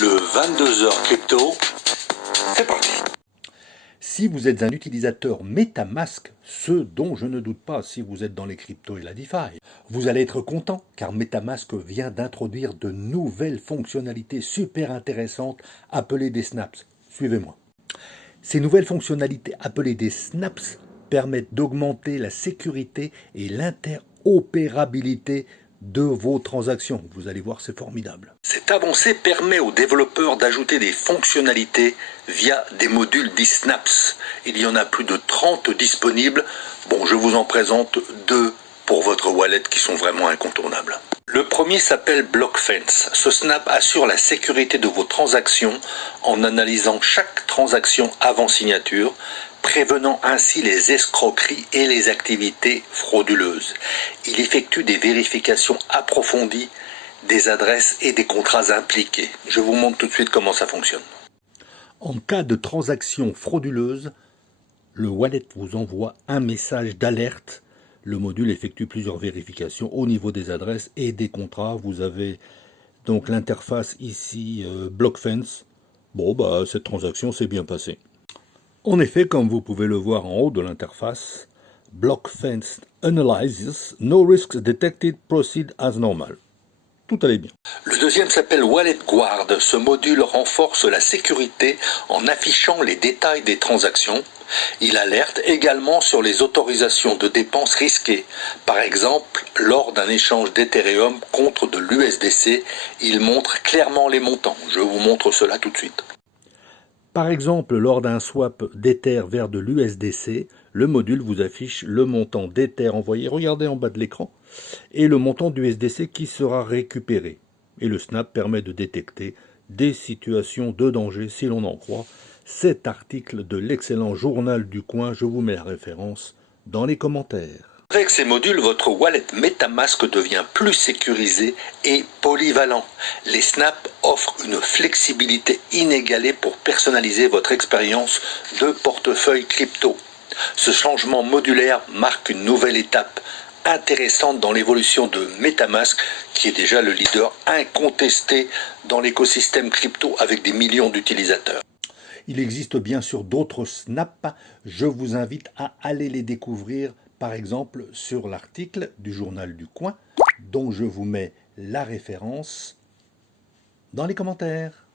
Le 22h crypto, c'est parti. Si vous êtes un utilisateur MetaMask, ce dont je ne doute pas si vous êtes dans les cryptos et la DeFi, vous allez être content car MetaMask vient d'introduire de nouvelles fonctionnalités super intéressantes appelées des snaps. Suivez-moi. Ces nouvelles fonctionnalités appelées des snaps permettent d'augmenter la sécurité et l'interopérabilité de vos transactions. Vous allez voir, c'est formidable. Cette avancée permet aux développeurs d'ajouter des fonctionnalités via des modules dits snaps. Il y en a plus de 30 disponibles. Bon, je vous en présente deux pour votre wallet qui sont vraiment incontournables. Le premier s'appelle BlockFence. Ce snap assure la sécurité de vos transactions en analysant chaque transaction avant signature, prévenant ainsi les escroqueries et les activités frauduleuses. Il effectue des vérifications approfondies des adresses et des contrats impliqués. Je vous montre tout de suite comment ça fonctionne. En cas de transaction frauduleuse, le wallet vous envoie un message d'alerte. Le module effectue plusieurs vérifications au niveau des adresses et des contrats. Vous avez donc l'interface ici BlockFence. Bon, cette transaction s'est bien passée. En effet, comme vous pouvez le voir en haut de l'interface, BlockFence analyzes no risks detected, proceed as normal. Tout allait bien. Le deuxième s'appelle Wallet Guard. Ce module renforce la sécurité en affichant les détails des transactions. Il alerte également sur les autorisations de dépenses risquées. Par exemple, lors d'un échange d'Ethereum contre de l'USDC, il montre clairement les montants. Je vous montre cela tout de suite. Par exemple, lors d'un swap d'Ether vers de l'USDC, le module vous affiche le montant d'Ether envoyé, regardez en bas de l'écran, et le montant d'USDC qui sera récupéré. Et le snap permet de détecter des situations de danger si l'on en croit cet article de l'excellent journal du coin. Je vous mets la référence dans les commentaires. Avec ces modules, votre wallet MetaMask devient plus sécurisé et polyvalent. Les snaps offrent une flexibilité inégalée pour personnaliser votre expérience de portefeuille crypto. Ce changement modulaire marque une nouvelle étape intéressante dans l'évolution de MetaMask, qui est déjà le leader incontesté dans l'écosystème crypto avec des millions d'utilisateurs. Il existe bien sûr d'autres snaps, je vous invite à aller les découvrir, par exemple sur l'article du journal du coin, dont je vous mets la référence dans les commentaires.